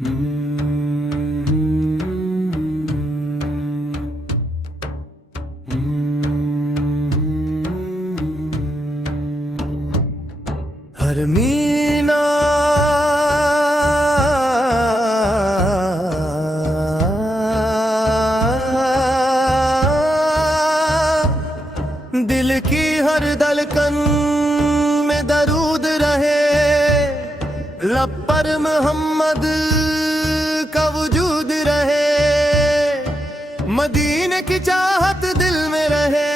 हर मीना दिल की हर धड़कन में दरूद रहे, लब पर मोहम्मद का वजूद रहे, मदीने की चाहत दिल में रहे,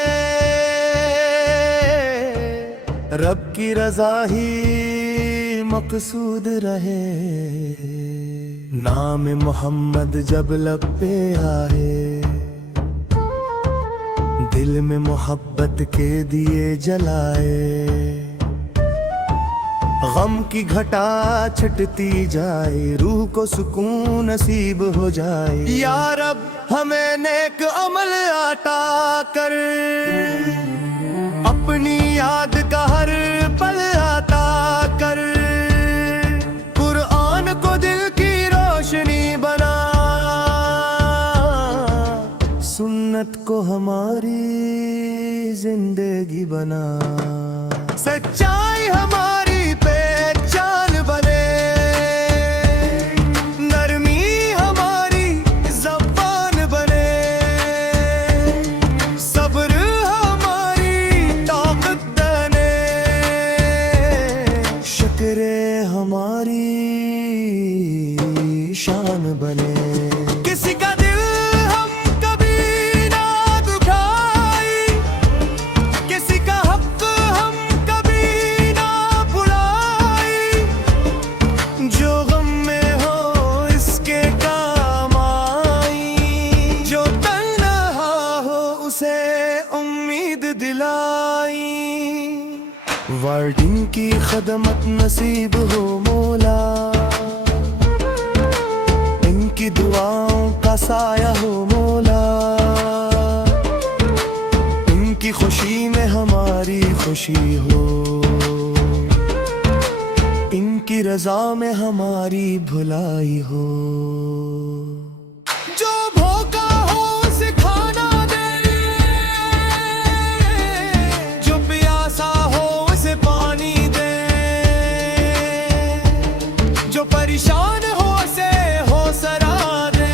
रब की रजा ही मकसूद रहे। नाम मोहम्मद जब लब पे आए, दिल में मोहब्बत के दिए जलाए, गम की घटा छटती जाए, रूह को सुकून नसीब हो जाए। या रब हमें नेक अमल अता कर, अपनी याद का हर पल अता कर, कुरान को दिल की रोशनी बना, सुन्नत को हमारी जिंदगी बना, सच्चाई हमारी पहचान बने, नरमी हमारी ज़बान बने, सब्र हमारी ताकत बने, शुक्र हमारी शान बने। किसी का दिल हम कभी ना दुखाई, किसी का हक हम कभी ना भुलाई, जो गम में हो इसके काम आई, जो तन्हा हो उसे उम्मीद दिलाई। वार्डिन की खदमत नसीब हो मौला, इनकी दुआओं का साया हो मौला, इनकी खुशी में हमारी खुशी हो, इनकी रजा में हमारी भुलाई हो। जो भूखा हो उसे खाना दे, जो प्यासा हो उसे पानी दे, जो परेशान हो उसे हौसला दे,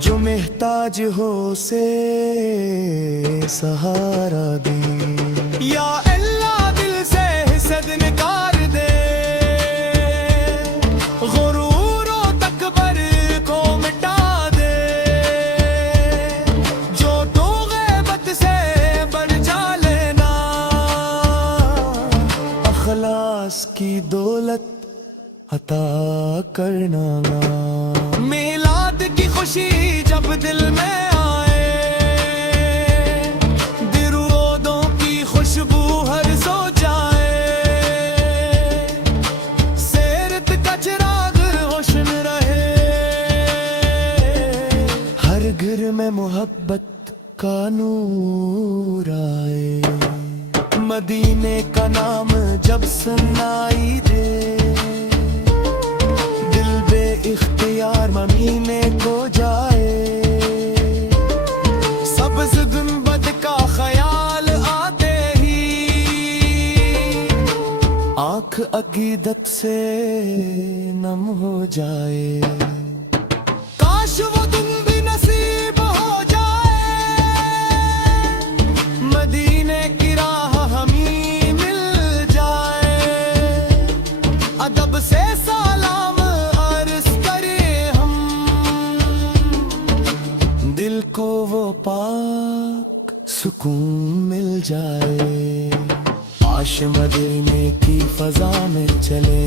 जो मोहताज हो उसे सहारा दे। या अल्लाह दिल से हिसद निकाल दे, गुरूर और तकबर को मिटा दे, जो तो गैबत से बन जा लेना, अखलास की दौलत अता करना। मिलाद की खुशी जब दिल में आए, दिरोदों की खुशबू हर सो जाए, सेरत का चिराग रोशन रहे, हर घर में मोहब्बत का नूर आए, मदीने का नाम जब सुनाई दे, दिल बे इख्तियार मदीने को जाए, सब्ज़ गुंबद का ख्याल आते ही, आँख अकीदत से नम हो जाए। काश वो दिन भी नसीब हो जाए, मदीने की राह हमें मिल जाए, अदब से सलाम अर्ज़ करें हम, दिल को वो पाक सुकून मिल जाए। आश मदीने की फजा में चले,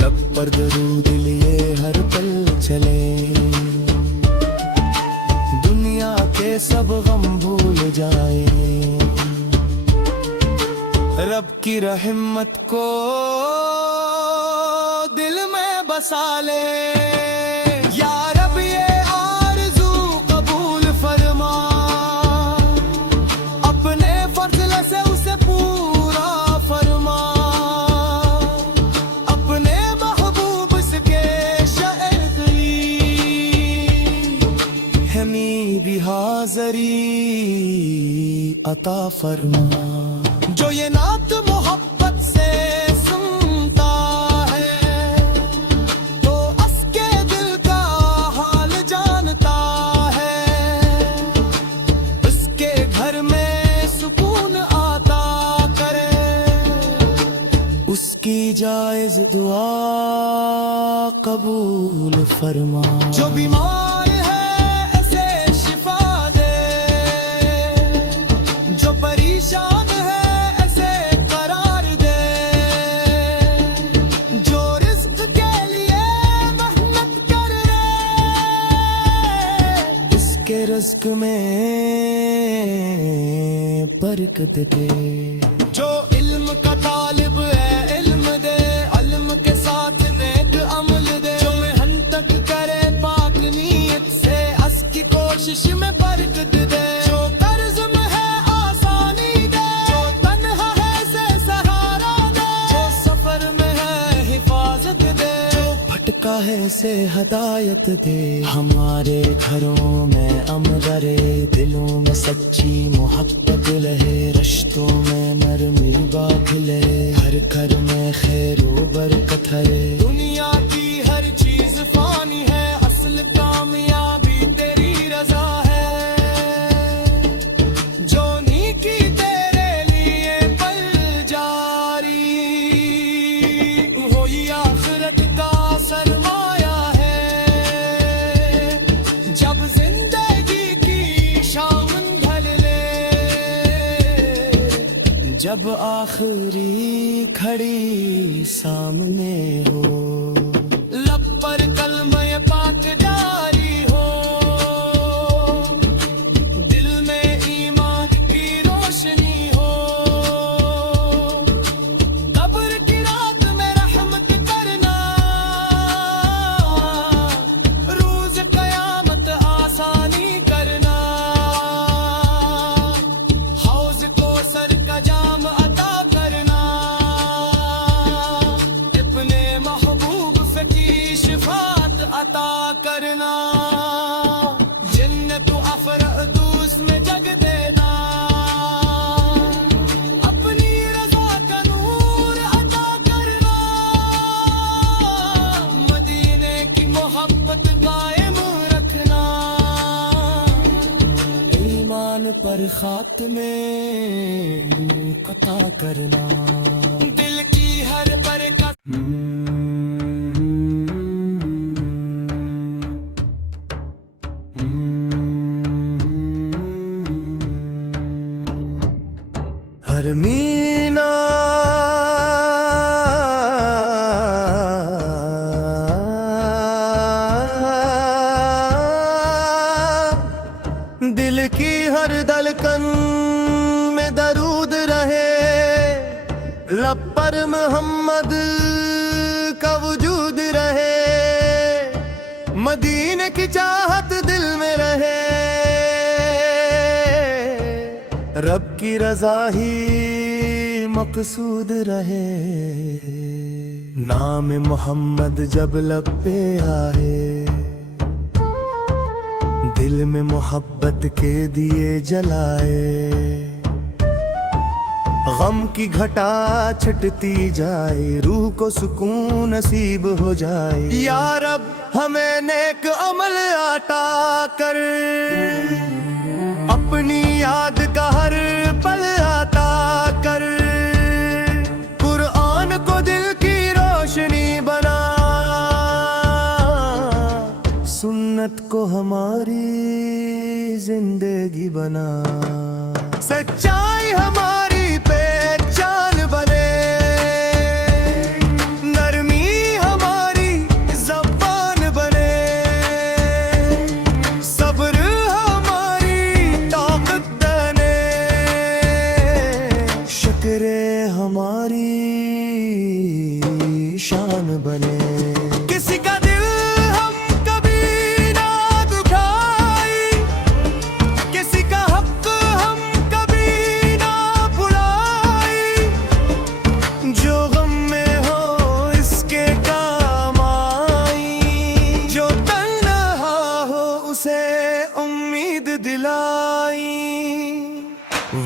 लब पर दरूद लिए हर पल चले, दुनिया के सब गम भूल जाए, रब की रहमत को दिल में बसा ले। या रब ये आरज़ू कबूल फरमा, अपने फज़ल से उसे पूरा फरमा, अता फरमा। जो ये नात मोहब्बत से सुनता है तो उसके दिल का हाल जानता है। उसके घर में सुकून आता करे, उसकी जायज दुआ कबूल फरमा। जो बीमार है ऐसे शिफा दे, जो परेशान है ऐसे करार दे, जो रिज़्क़ के लिए मेहनत कर रहे इसके रिज़्क़ में बरकत दे। जो इल्म का तालिब है इल्म दे, इल्म के साथ नेक अमल दे। जो मेहनत करे पाक नीयत से उसकी कोशिश में बरकत दे। जो कर्ज में है आसानी दे, जो तन्हा है से सहारा दे। जो सफर में है हिफाजत दे, जो भटका है से हदायत दे। हमारे घरों में अमन रहे, दिलों में सच्ची मोहब्बत रहे, रिश्तों में नरमी खिले, हर घर में खैर व बरकत है। दुनिया की हर चीज फानी है, असल कामयाबी तेरी रजा है। जो नेकी तेरे लिए पल जारी हो, ये आखिरत का सरमाया है। जब जिंदगी की शाम ढल ले, जब आखिरी घड़ी सामने हो, लब पर कलमे पाक जारी हो, दिल में ईमान की रोशनी हो। कब्र की रात में रहमत करना, रोज कयामत आसानी करना। हौज को सर का जाम अता करना, अपने महबूब फकी शिफात अता करना। जन्नत अफरदूस में जग देना, अपनी रजा का नूर अता करना। मदीने की मोहब्बत कायम रखना, ईमान पर खात्मे कता करना। दिल की हर बरकत हर मीना दिल की हर धड़कन में दरूद रहे, लब पर मोहम्मद का वजूद रहे। मदीने की चाहत दिल में रहे, रब की रजा ही मकसूद रहे। नाम मोहम्मद जब लब पे आए, दिल में मोहब्बत के दिए जलाए। गम की घटा छटती जाए, रूह को सुकून नसीब हो जाए। या रब हमें नेक अमल अता कर, अपनी याद का हर पल अता कर। कुरान को दिल की रोशनी बना, सुन्नत को हमारी जिंदगी बना। सच्चाई हमारी पहचान बने, नरमी हमारी ज़बान बने। सब्र हमारी ताकत बने, शुक्र हमारी शान बने। किसी का दिल हम कभी ना दुखाई, किसी का हक हम कभी ना भुलाई। जो गम में हो इसके काम आई, जो तन्हा हो उसे उम्मीद दिलाई।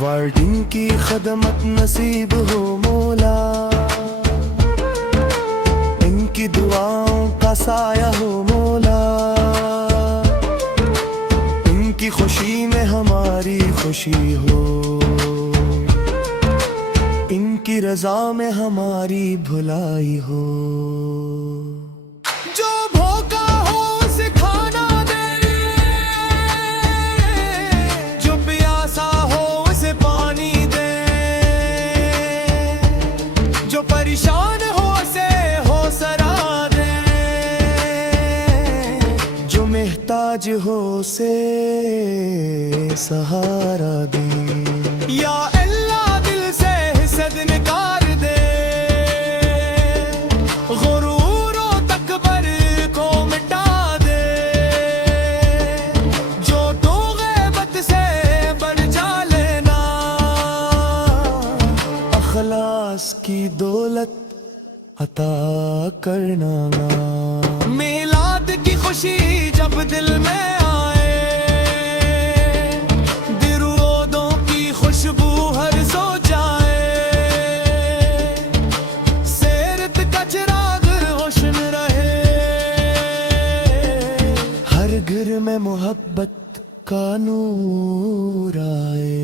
वार्डिंग की खदमत नसीब हो मौला, इनकी दुआओं का साया हो मौला, इनकी खुशी में हमारी खुशी हो, इनकी रजा में हमारी भुलाई हो। जो भूखा हो उसे खाना दे, जो प्यासा हो उसे पानी दे, जो परेशान हो उसे हौसला दे, जो मोहताज हो उसे सहारा दे। या अल्लाह दिल से हिसद निकाल दे, गुरूर और तकबर को मिटा दे, जो तो गैबत से बढ़ जा लेना, अखलास की दौलत अता करना। मिलाद की खुशी जब दिल में आए, दिरोदों की खुशबू हर सो जाए, सेरत का चिराग रोशन रहे, हर घर में मोहब्बत का नूर आए।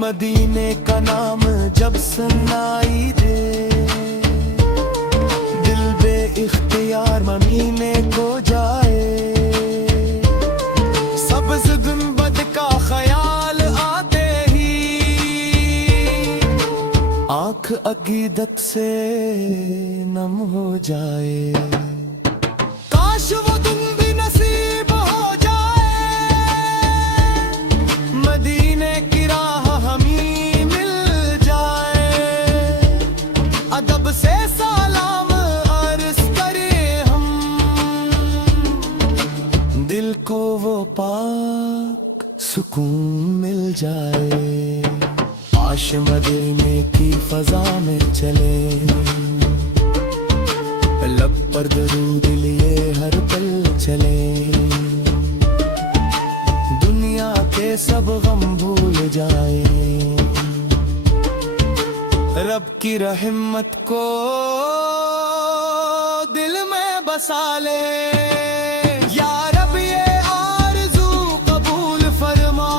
मदीने का नाम जब सुनाई दे, दिल बे इख्तियार मदीने को जाए, सब्ज़ गुंबद का ख्याल आते ही आँख अकीदत से नम हो जाए। काश वो दिन भी नसीब हो जाए, मदीने की राह हमें मिल जाए, अदब से सलाम अर्ज़ करें हम, दिल को वो पाक सुकून मिल जाए। आश मदीने की फजा में चले, लब पर दरूद लिए हर पल चले, दुनिया के सब गम भूल जाए, रब की रहमत को दिल में बसा ले। या रब ये आरज़ू कबूल फरमा,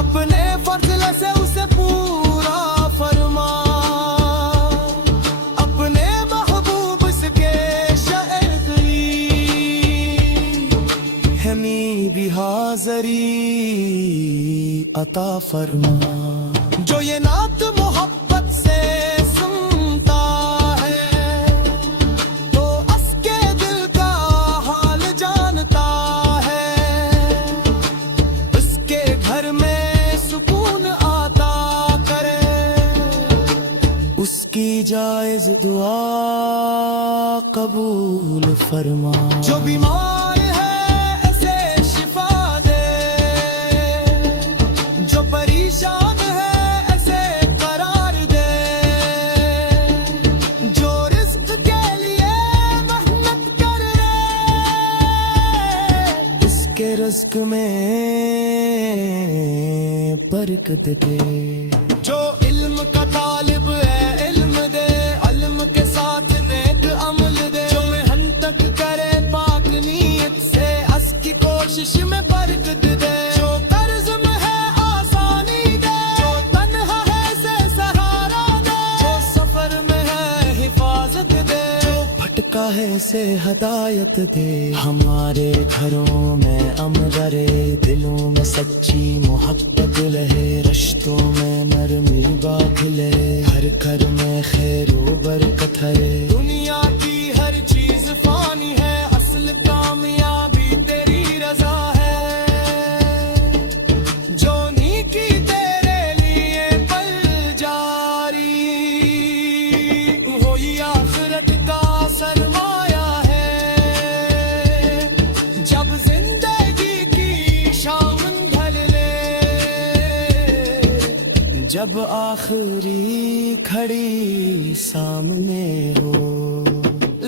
अपने फज़ल से उसे पूरा फरमा, अपने महबूब के शायर करीब हमें भी हाज़री अता फरमा। जो ये नात मोहब्बत से सुनता है, तो उसके दिल का हाल जानता है, उसके घर में सुकून आता करे, उसकी जायज दुआ कबूल फरमा। जो बीमार है ऐसे शिफा दे, जो परेशान है ऐसे करार दे, जो रिज़्क़ के लिए मेहनत करे, इसके रिज़्क़ में बरकत दे। जो इल्म का तालिब है इल्म दे, इल्म के साथ नेक अमल दे, जो मेहनत करे पाक नीयत से, अस की कोशिश में बरकत दे, जो कर्ज में है आसानी दे, जो तन्हा है से सहारा दे, जो सफर में है हिफाजत दे, जो भटका है से हदायत दे। हमारे घरों में अमन रहे, दिलों में सच्ची मोहब्बत रहे, रिश्तों में नरमी बाखिले, हर घर में खैर व बरकत है। दुनिया की हर चीज फानी है, असल कामयाबी तेरी रजा है, जो नीकी तेरे लिए पल जारी हो, ये आखिरत का सरमाया है। जब जिंदगी की शाम ढल ले, जब आखिरी घड़ी सामने हो,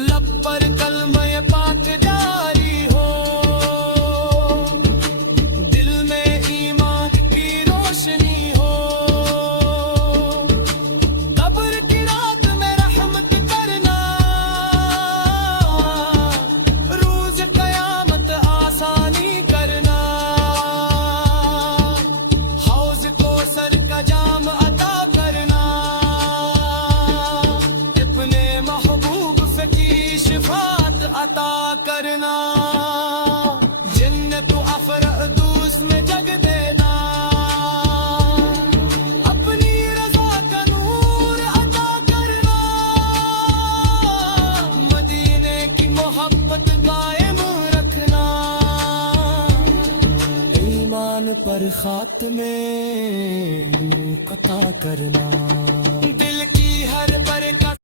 लब पर कलमा पाक जारी हो, दिल में ईमान की करना जन्नत अफरदूस में जग देना अपनी रजा का नूर अता करना मदीने की मोहब्बत कायम रखना ईमान पर खात्मे कता करना दिल की हर बरकत